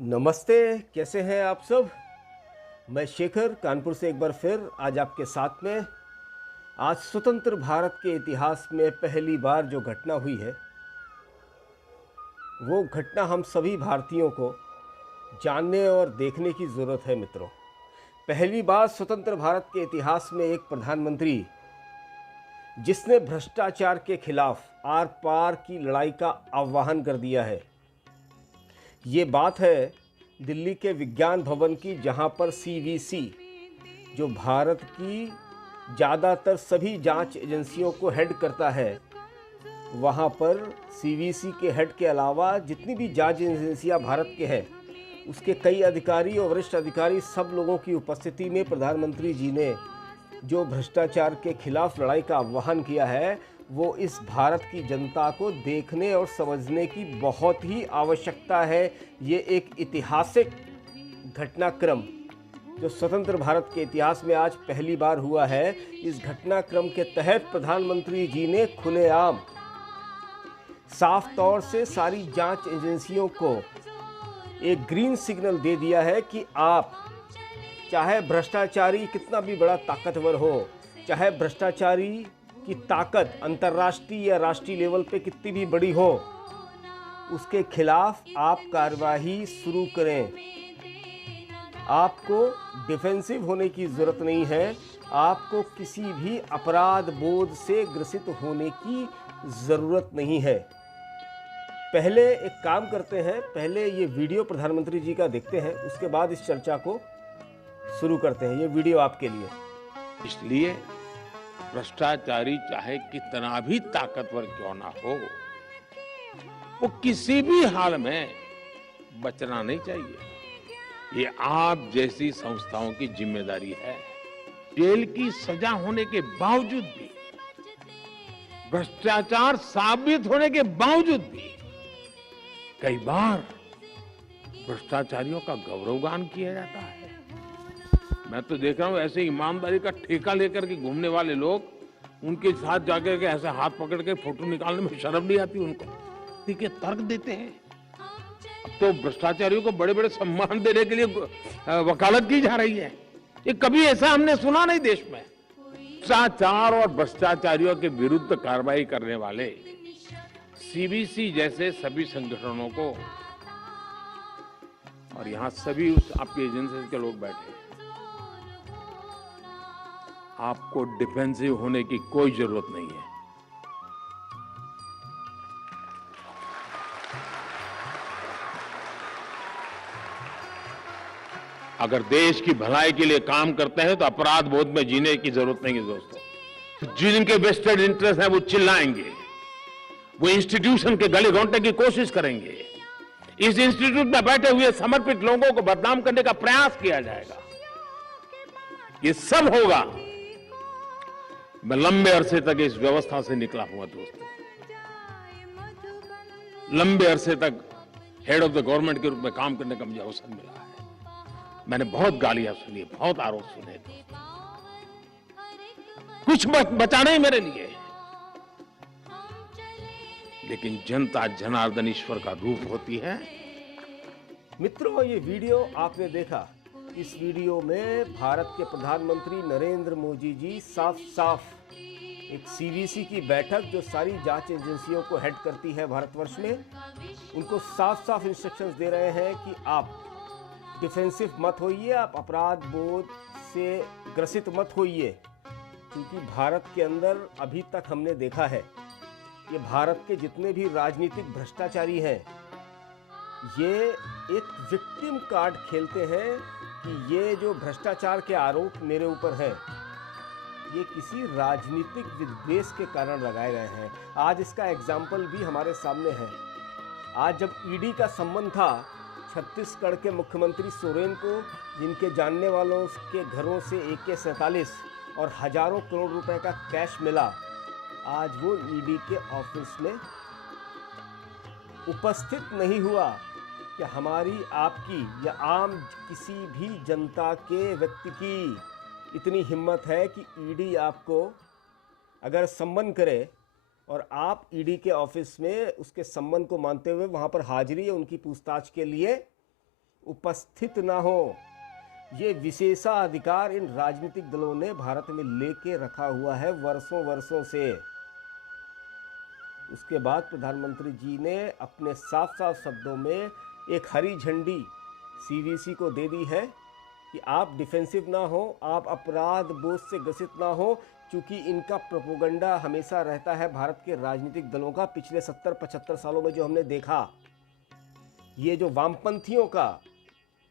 नमस्ते, कैसे हैं आप सब। मैं शेखर कानपुर से एक बार फिर आज आपके साथ में। आज स्वतंत्र भारत के इतिहास में पहली बार जो घटना हुई है, वो घटना हम सभी भारतीयों को जानने और देखने की ज़रूरत है मित्रों। पहली बार स्वतंत्र भारत के इतिहास में एक प्रधानमंत्री जिसने भ्रष्टाचार के खिलाफ आर पार की लड़ाई का आह्वान कर दिया है। ये बात है दिल्ली के विज्ञान भवन की, जहां पर सीवीसी, जो भारत की ज़्यादातर सभी जांच एजेंसियों को हेड करता है, वहां पर सीवीसी के हेड के अलावा जितनी भी जांच एजेंसियां भारत के हैं, उसके कई अधिकारी और वरिष्ठ अधिकारी, सब लोगों की उपस्थिति में प्रधानमंत्री जी ने जो भ्रष्टाचार के खिलाफ लड़ाई का आह्वान किया है, वो इस भारत की जनता को देखने और समझने की बहुत ही आवश्यकता है। ये एक ऐतिहासिक घटनाक्रम जो स्वतंत्र भारत के इतिहास में आज पहली बार हुआ है। इस घटनाक्रम के तहत प्रधानमंत्री जी ने खुलेआम साफ तौर से सारी जांच एजेंसियों को एक ग्रीन सिग्नल दे दिया है कि आप, चाहे भ्रष्टाचारी कितना भी बड़ा ताकतवर हो, चाहे भ्रष्टाचारी की ताकत अंतर्राष्ट्रीय या राष्ट्रीय लेवल पे कितनी भी बड़ी हो, उसके खिलाफ आप कार्रवाई शुरू करें। आपको डिफेंसिव होने की ज़रूरत नहीं है, आपको किसी भी अपराध बोध से ग्रसित होने की ज़रूरत नहीं है। पहले एक काम करते हैं, पहले ये वीडियो प्रधानमंत्री जी का देखते हैं, उसके बाद इस चर्चा को शुरू करते हैं। ये वीडियो आपके लिए। इसलिए भ्रष्टाचारी चाहे कितना भी ताकतवर क्यों ना हो, वो किसी भी हाल में बचना नहीं चाहिए। ये आप जैसी संस्थाओं की जिम्मेदारी है। जेल की सजा होने के बावजूद भी, भ्रष्टाचार साबित होने के बावजूद भी कई बार भ्रष्टाचारियों का गौरवगान किया जाता है। मैं तो देख रहा हूं ऐसे ईमानदारी का ठेका लेकर के घूमने वाले लोग, उनके साथ जाकर के ऐसे हाथ पकड़ के फोटो निकालने में शर्म नहीं आती उनको। देखिए, तर्क देते हैं। अब तो भ्रष्टाचारियों को बड़े बड़े सम्मान देने के लिए वकालत की जा रही है। ये कभी ऐसा हमने सुना नहीं देश में। भ्रष्टाचार और भ्रष्टाचारियों के विरुद्ध कार्रवाई करने वाले सीबीसी जैसे सभी संगठनों को, और यहां सभी उस आपकी एजेंसी के लोग बैठे, आपको डिफेंसिव होने की कोई जरूरत नहीं है। अगर देश की भलाई के लिए काम करते हैं तो अपराध बोध में जीने की जरूरत नहीं है दोस्तों। जिनके वेस्टेड इंटरेस्ट है वो चिल्लाएंगे, वो इंस्टीट्यूशन के गले घोंटने की कोशिश करेंगे, इस इंस्टीट्यूट में बैठे हुए समर्पित लोगों को बदनाम करने का प्रयास किया जाएगा। ये सब होगा। मैं लंबे अरसे तक इस व्यवस्था से निकला हुआ दोस्तों। लंबे अरसे तक हेड ऑफ द गवर्नमेंट के रूप में काम करने का मुझे अवसर मिला है। मैंने बहुत गालियां सुनी, बहुत आरोप सुने, कुछ बचा नहीं मेरे लिए। लेकिन जनता जनार्दन ईश्वर का रूप होती है। मित्रों, ये वीडियो आपने देखा। इस वीडियो में भारत के प्रधानमंत्री नरेंद्र मोदी जी साफ साफ एक सीवीसी की बैठक, जो सारी जांच एजेंसियों को हेड करती है भारतवर्ष में, उनको साफ साफ इंस्ट्रक्शंस दे रहे हैं कि आप डिफेंसिव मत होइए, आप अपराध बोध से ग्रसित मत होइए। क्योंकि भारत के अंदर अभी तक हमने देखा है, ये भारत के जितने भी राजनीतिक भ्रष्टाचारी हैं, ये एक विक्टिम कार्ड खेलते हैं कि ये जो भ्रष्टाचार के आरोप मेरे ऊपर हैं, ये किसी राजनीतिक विद्वेष के कारण लगाए गए हैं। आज इसका एग्जाम्पल भी हमारे सामने है। आज जब ईडी का सम्मन था छत्तीसगढ़ के मुख्यमंत्री सोरेन को, जिनके जानने वालों के घरों से AK-47 और हजारों करोड़ रुपए का कैश मिला, आज वो ईडी के ऑफिस में उपस्थित नहीं हुआ। कि हमारी, आपकी या आम किसी भी जनता के व्यक्ति की इतनी हिम्मत है कि ईडी आपको अगर सम्मन करे और आप ईडी के ऑफिस में उसके सम्मन को मानते हुए वहाँ पर हाजिरी या उनकी पूछताछ के लिए उपस्थित ना हो। ये विशेषाधिकार इन राजनीतिक दलों ने भारत में लेके रखा हुआ है वर्षों वर्षों से। उसके बाद प्रधानमंत्री जी ने अपने साफ साफ शब्दों में एक हरी झंडी सीवीसी को दे दी है कि आप डिफेंसिव ना हो, आप अपराध बोझ से ग्रसित ना हो, क्योंकि इनका प्रोपोगंडा हमेशा रहता है भारत के राजनीतिक दलों का। पिछले 70-75 सालों में जो हमने देखा, ये जो वामपंथियों का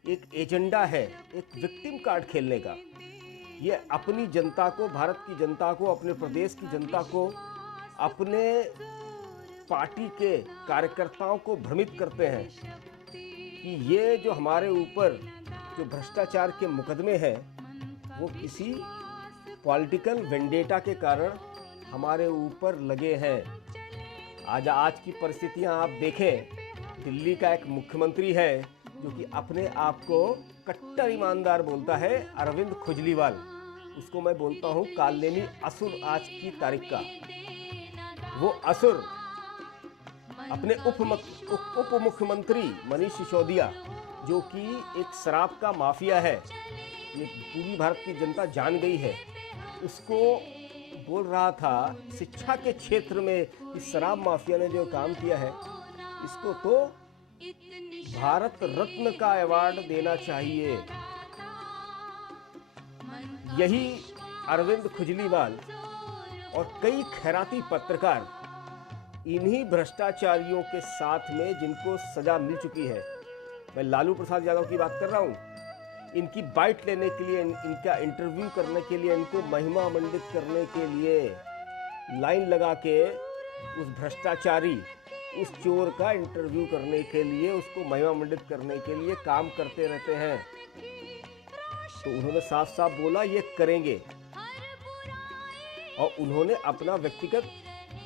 एक एजेंडा है, एक विक्टिम कार्ड खेलने का, ये अपनी जनता को, भारत की जनता को, अपने प्रदेश की जनता को, अपने पार्टी के कार्यकर्ताओं को भ्रमित करते हैं कि ये जो हमारे ऊपर जो भ्रष्टाचार के मुकदमे हैं वो किसी पॉलिटिकल वेंडेटा के कारण हमारे ऊपर लगे हैं। आज की परिस्थितियां आप देखें, दिल्ली का एक मुख्यमंत्री है जो कि अपने आप को कट्टर ईमानदार बोलता है, अरविंद केजरीवाल। उसको मैं बोलता हूँ कालनेमी असुर आज की तारीख का। वो असुर अपने उप मुख्यमंत्री मनीष सिसोदिया, जो कि एक शराब का माफिया है, ये पूरी भारत की जनता जान गई है, उसको बोल रहा था शिक्षा के क्षेत्र में इस शराब माफिया ने जो काम किया है, इसको तो भारत रत्न का अवार्ड देना चाहिए। यही अरविंद केजरीवाल और कई खैराती पत्रकार इन्हीं भ्रष्टाचारियों के साथ में, जिनको सजा मिल चुकी है, मैं लालू प्रसाद यादव की बात कर रहा हूँ, इनकी बाइट लेने के लिए, इनका इंटरव्यू करने के लिए, इनको महिमा मंडित करने के लिए लाइन लगा के उस भ्रष्टाचारी, उस चोर का इंटरव्यू करने के लिए, उसको महिमा मंडित करने के लिए काम करते रहते हैं। तो उन्होंने साफ साफ बोला ये करेंगे, और उन्होंने अपना व्यक्तिगत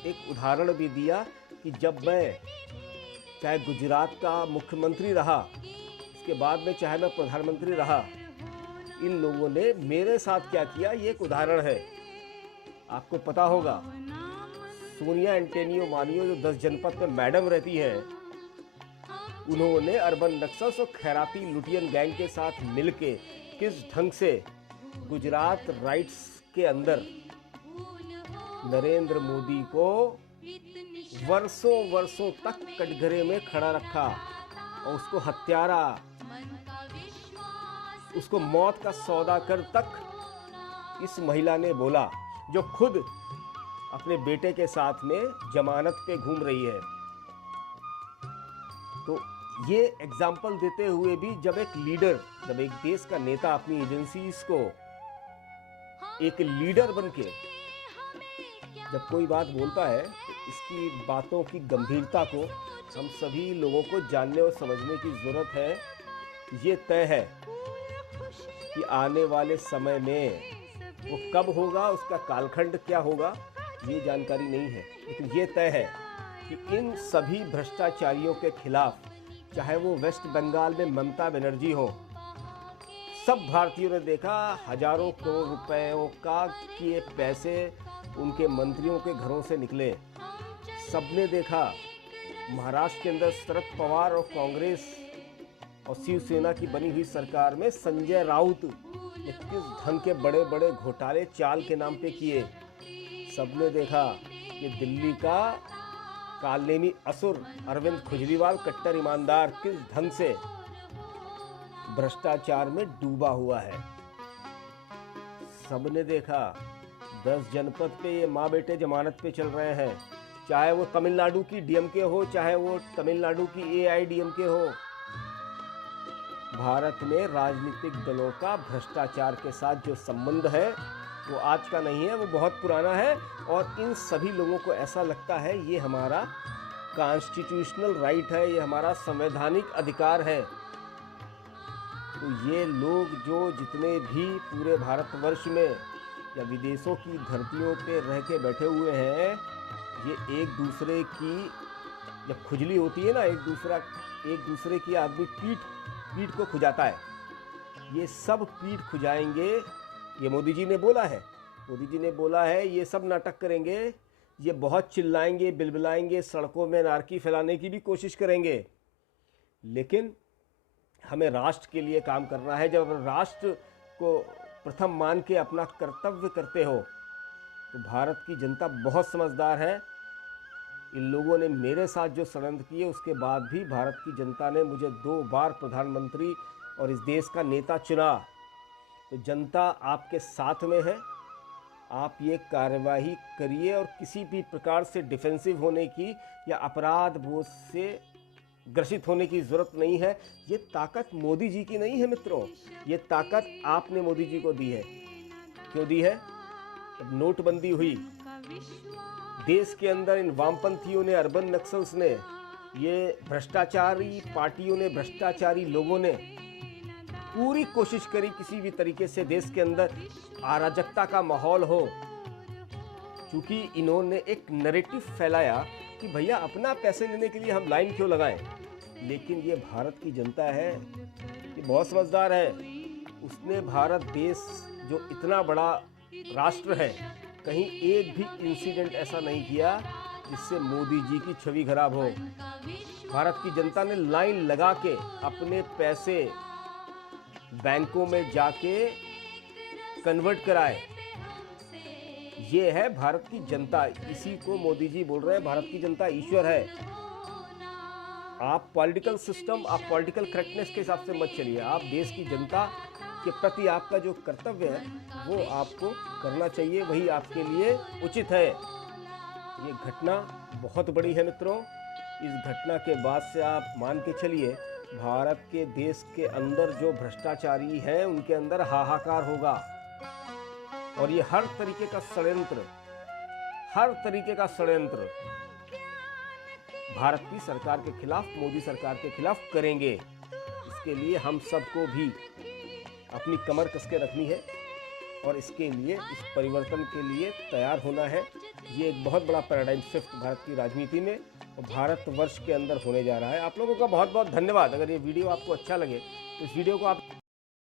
एक उदाहरण भी दिया कि जब मैं चाहे गुजरात का मुख्यमंत्री रहा, उसके बाद में चाहे मैं प्रधानमंत्री रहा, इन लोगों ने मेरे साथ क्या किया, ये एक उदाहरण है। आपको पता होगा सोनिया एंटोनियो मानियो जो 10 जनपद में मैडम रहती है, उन्होंने अर्बन नक्सल्स और खैराती लुटियन गैंग के साथ मिलके किस ढंग से गुजरात राइट्स के अंदर नरेंद्र मोदी को वर्षों वर्षों तक कटघरे में खड़ा रखा और उसको हत्यारा, उसको मौत का सौदा कर तक इस महिला ने बोला, जो खुद अपने बेटे के साथ में जमानत पे घूम रही है। तो ये एग्जाम्पल देते हुए भी जब एक लीडर, जब एक देश का नेता अपनी एजेंसीज को एक लीडर बनके जब कोई बात बोलता है, तो इसकी बातों की गंभीरता को हम सभी लोगों को जानने और समझने की जरूरत है। ये तय है कि आने वाले समय में वो कब होगा, उसका कालखंड क्या होगा, ये जानकारी नहीं है, लेकिन ये तय है कि इन सभी भ्रष्टाचारियों के खिलाफ, चाहे वो वेस्ट बंगाल में ममता बनर्जी हो, सब भारतीयों ने देखा हजारों करोड़ रुपयों का किए पैसे उनके मंत्रियों के घरों से निकले। सबने देखा महाराष्ट्र के अंदर शरद पवार और कांग्रेस और शिवसेना की बनी हुई सरकार में संजय राउत ने किस ढंग के बड़े बड़े घोटाले चाल के नाम पे किए। सबने देखा कि दिल्ली का कालनेमी असुर अरविंद केजरीवाल कट्टर ईमानदार किस ढंग से भ्रष्टाचार में डूबा हुआ है। सबने देखा 10 जनपद पे ये माँ बेटे जमानत पे चल रहे हैं, चाहे वो तमिलनाडु की डीएमके हो, चाहे वो तमिलनाडु की एआईडीएमके हो। भारत में राजनीतिक दलों का भ्रष्टाचार के साथ जो संबंध है वो आज का नहीं है, वो बहुत पुराना है। और इन सभी लोगों को ऐसा लगता है ये हमारा कॉन्स्टिट्यूशनल राइट है, ये हमारा संवैधानिक अधिकार है। तो ये लोग जो जितने भी पूरे भारतवर्ष में या विदेशों की धरतियों पे रह के बैठे हुए हैं, ये एक दूसरे की जब खुजली होती है ना, एक दूसरे की आदमी पीठ को खुजाता है, ये सब पीठ खुजाएंगे। ये मोदी जी ने बोला है ये सब नाटक करेंगे, ये बहुत चिल्लाएंगे, बिलबिलाएंगे, सड़कों में नारकी फैलाने की भी कोशिश करेंगे, लेकिन हमें राष्ट्र के लिए काम करना है। जब राष्ट्र को प्रथम मान के अपना कर्तव्य करते हो तो भारत की जनता बहुत समझदार है। इन लोगों ने मेरे साथ जो षड्यंत्र किए उसके बाद भी भारत की जनता ने मुझे 2 बार प्रधानमंत्री और इस देश का नेता चुना। तो जनता आपके साथ में है। आप ये कार्यवाही करिए और किसी भी प्रकार से डिफेंसिव होने की या अपराध बोध से ग्रसित होने की ज़रूरत नहीं है। ये ताकत मोदी जी की नहीं है मित्रों, ये ताकत आपने मोदी जी को दी है। क्यों दी है? जब नोटबंदी हुई, देश के अंदर इन वामपंथियों ने, अर्बन नक्सल्स ने, ये भ्रष्टाचारी पार्टियों ने, भ्रष्टाचारी लोगों ने पूरी कोशिश करी किसी भी तरीके से देश के अंदर अराजकता का माहौल हो। क्योंकि इन्होंने एक नैरेटिव फैलाया कि भैया अपना पैसे लेने के लिए हम लाइन क्यों लगाएं। लेकिन ये भारत की जनता है, ये बहुत समझदार है। उसने भारत देश जो इतना बड़ा राष्ट्र है, कहीं एक भी इंसिडेंट ऐसा नहीं किया जिससे मोदी जी की छवि खराब हो। भारत की जनता ने लाइन लगा के अपने पैसे बैंकों में जाके कन्वर्ट कराए। ये है भारत की जनता। इसी को मोदी जी बोल रहे हैं भारत की जनता ईश्वर है। आप पॉलिटिकल सिस्टम, आप पॉलिटिकल करेक्टनेस के हिसाब से मत चलिए। आप देश की जनता के प्रति आपका जो कर्तव्य है वो आपको करना चाहिए, वही आपके लिए उचित है। ये घटना बहुत बड़ी है मित्रों। इस घटना के बाद से आप मान के चलिए भारत के देश के अंदर जो भ्रष्टाचारी हैं उनके अंदर हाहाकार होगा। और ये हर तरीके का षड्यंत्र, हर तरीके का षड्यंत्र भारत की सरकार के खिलाफ, मोदी सरकार के खिलाफ करेंगे। इसके लिए हम सबको भी अपनी कमर कस के रखनी है और इसके लिए, इस परिवर्तन के लिए तैयार होना है। ये एक बहुत बड़ा पैराडाइम शिफ्ट भारत की राजनीति में और भारतवर्ष के अंदर होने जा रहा है। आप लोगों का बहुत बहुत धन्यवाद। अगर ये वीडियो आपको अच्छा लगे तो इस वीडियो को आप